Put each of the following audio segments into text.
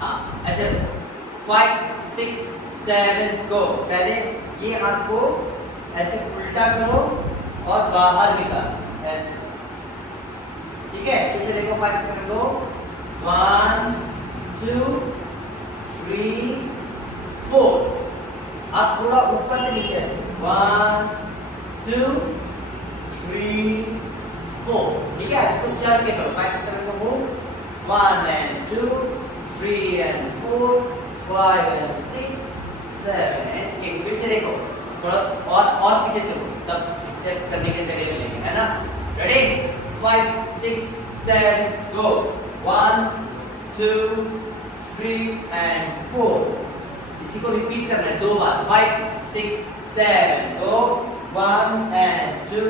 हाँ ऐसे 5 6 7 गो। पहले ये हाथ को ऐसे उल्टा करो और बाहर निकालो ऐसे, ठीक है। तो इसे देखो 5 6 7 गो। 1 2 3 4। अब थोड़ा ऊपर से नीचे ऐसे 1 2 3 4, ठीक है। इसको चल के करो 5 6 7 को move 1 and 2 3 and 4 5 and 6 7 and 8। फिर से देखो थोड़ा और पीछे चलो, तब स्टेप्स करने के जगह मिलेंगे, है ना। Ready 5 6 7 go. 1 2 3 and 4। इसी को रिपीट करना है 2 बार। 5 6 7 गो। 1 and 2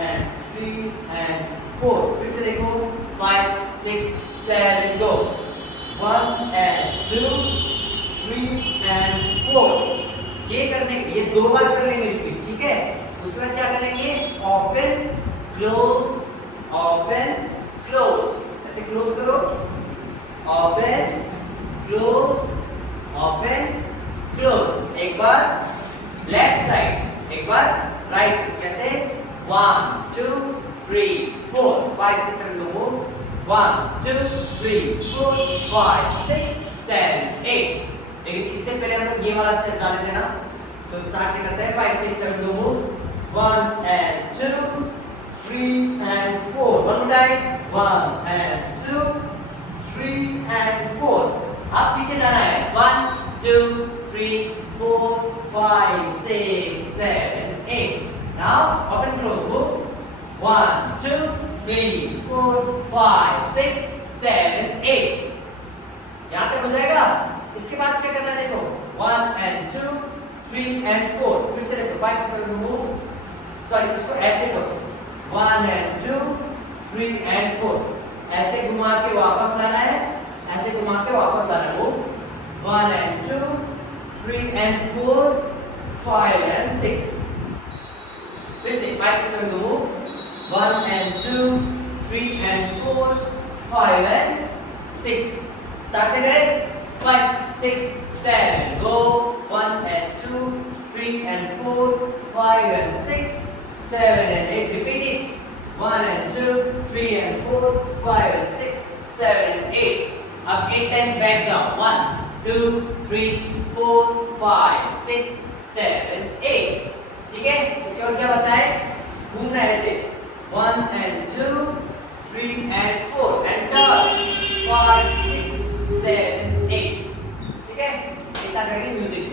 and 3 and 4। फिर से देखो 5 6 7 गो। 1 and 2 3 and 4। ये करने ये 2 बार कर लेंगे रिपीट, ठीक है। उसके बाद क्या करेंगे, ओपन क्लोज, ऐसे क्लोज करो, ओपन क्लोज। एक बार लेफ्ट साइड, एक बार राइट साइड। कैसे 1 2 3 4 5 6 7 गो। 1 2 3 4 5 6 7 8। लेकिन इससे पहले हम लोग ये वाला स्टेप जाने देना, तो स्टार्ट से करते हैं 5 6 7 go move. 1 and 2 3 and 4। One more time 1 and 2 3 and 4। अब पीछे जाना है 1 2 3 4 5 6 7 8। Now open close move 1 2 3 4 5 6 7 8। यहां तक हो जाएगा। इसके बाद क्या करना है, देखो 1 and 2 3 and 4। फिर से देखो 5 6 7 मूव, सॉरी इसको ऐसे करो 1 and 2 3 and 4। ऐसे घुमा के वापस लाना है, ऐसे घुमा के वापस लाना है। Move 1 and 2 3 and 4 5 and 6। फिर से 5 6 7 move 1 and 2 3 and 4 5 and 6। Start से करें 5 6 7 गो। 1 and 2 3 and 4 5 and 6 7 and 8। repeat it 1 and 2 3 and 4 5 and 6 7 and 8। अब 8 times बैक जाओ 1 2 3 4 5 6 7 8, ठीक है। इसके बाद क्या बताए, घूमना है ऐसे 1 and 2 3 and 4 and turn 5 6 7 8, ठीक है। इतना करेंगे म्यूजिक।